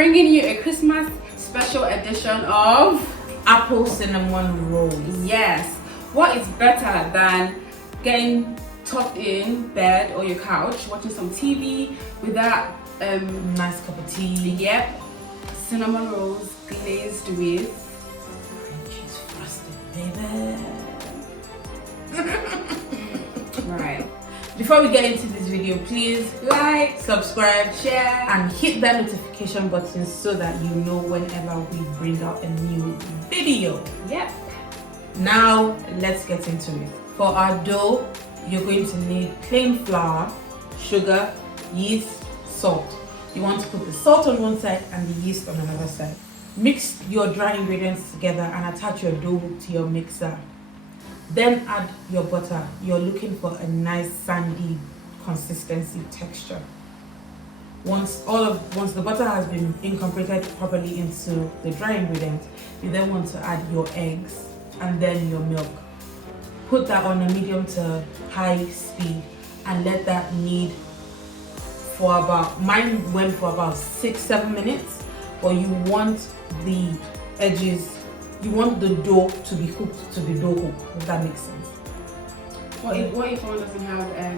bringing you a Christmas special edition of apple cinnamon rolls. Yes, what is better than getting tucked in bed or your couch watching some TV with that nice cup of tea? Yep, cinnamon rolls glazed with cheese frosting, baby. Right. Before we get into this video, please Like, subscribe, share, and hit that notification button so that you know whenever we bring out a new video. Yep. Now let's get into it. For our dough, you're going to need plain flour, sugar, yeast, salt. You want to put the salt on one side and the yeast on another side. Mix your dry ingredients together and attach your dough to your mixer. Then add your butter. You're looking for a nice sandy consistency texture. Once the butter has been incorporated properly into the dry ingredients, you then want to add your eggs and then your milk. Put that on a medium to high speed and let that knead for about, mine went for about 6-7 minutes, but you want the edges, you want the dough to be hooked to the dough hook, if that makes sense. What if one doesn't have a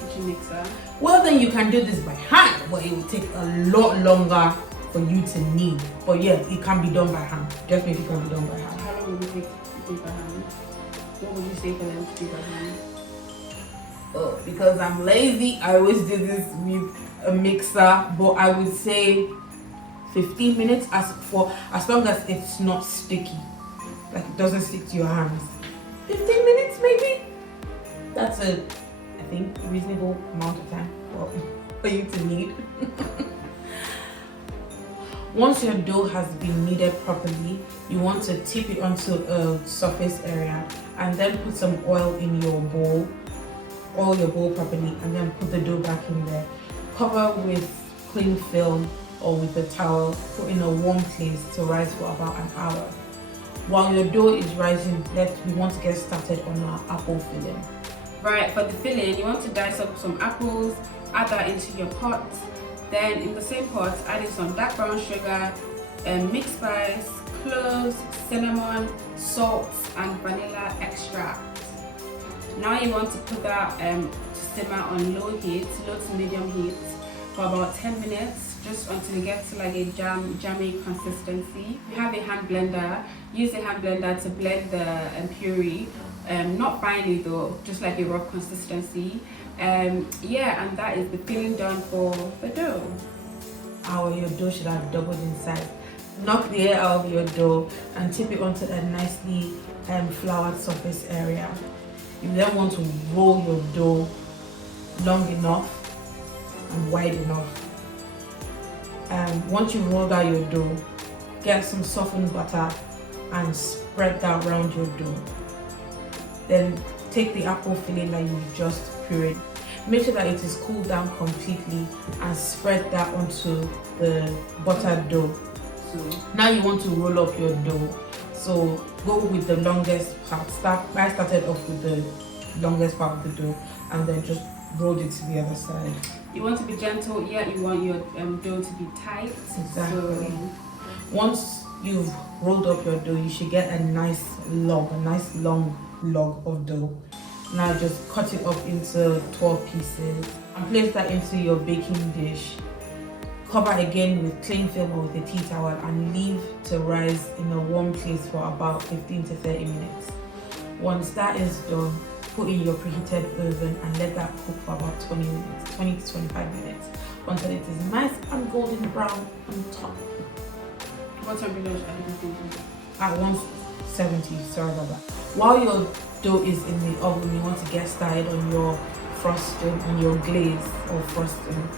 kitchen mixer? Well, then you can do this by hand, but it will take a lot longer for you to knead. But yeah, it can be done by hand. Definitely can be done by hand. How long would it take to do by hand? What would you say for them to do by hand? Oh, because I'm lazy, I always do this with a mixer, but I would say 15 minutes as long as it's not sticky, like it doesn't stick to your hands. 15 minutes maybe? That's I think reasonable amount of time for you to knead. Once your dough has been kneaded properly, you want to tip it onto a surface area and then put some oil in your bowl. Oil your bowl properly and then put the dough back in there. Cover with cling film or with a towel. Put in a warm place to rise for about an hour. While your dough is rising, we want to get started on our apple filling. Right, for the filling, you want to dice up some apples, add that into your pot. Then in the same pot, add in some dark brown sugar, mixed spice, cloves, cinnamon, salt, and vanilla extract. Now you want to put that to simmer on low to medium heat for about 10 minutes, just until it gets to like a jammy consistency. If you have a hand blender, use the hand blender to blend the puree. Not finely though, just like a rough consistency. Yeah, and that is the filling done for the dough. Your dough should have doubled in size. Knock the air out of your dough and tip it onto a nicely floured surface area. You then want to roll your dough long enough and wide enough. Once you rolled out your dough, get some softened butter and spread that around your dough. Then take the apple filling that you just pureed. Make sure that it is cooled down completely and spread that onto the buttered dough. So now you want to roll up your dough. So go with the longest part. I started off with the longest part of the dough and then just rolled it to the other side. You want to be gentle, yeah, you want your dough to be tight. Exactly. So once you've rolled up your dough, you should get a nice long log of dough. Now just cut it up into 12 pieces and place that into your baking dish. Cover again with cling film or with a tea towel and leave to rise in a warm place for about 15 to 30 minutes. Once that is done, put in your preheated oven and let that cook for about 20 to 25 minutes until it is nice and golden brown on top. What temperature are you cooking? At 170, sorry about that. While your dough is in the oven, you want to get started on your frosting, on your glaze or frosting.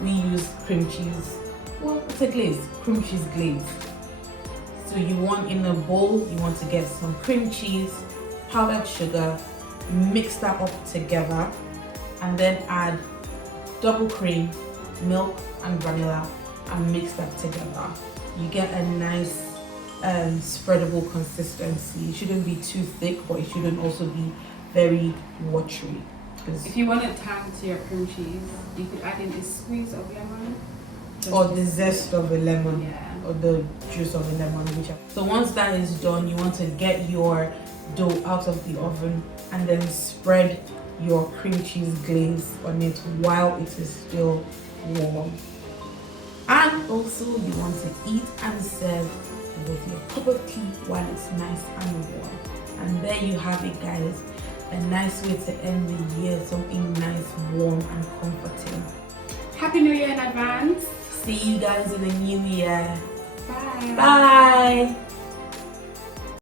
We use cream cheese. Well, it's a glaze, cream cheese glaze. So you want in a bowl, you want to get some cream cheese, powdered sugar, mix that up together, and then add double cream, milk, and vanilla, and mix that together. You get a nice spreadable consistency. It shouldn't be too thick, but it shouldn't also be very watery. If you want to tang to your cream cheese, you could add in a squeeze of lemon. or the zest of a lemon, Yeah. or the juice of a lemon, whichever. So once that is done, you want to get your dough out of the oven and then spread your cream cheese glaze on it while it is still warm. And also you want to eat and serve with your cup of tea while it's nice and warm. And there you have it, guys. A nice way to end the year, something nice, warm and comforting. Happy New Year in advance. See you guys in the new year. Bye. Bye.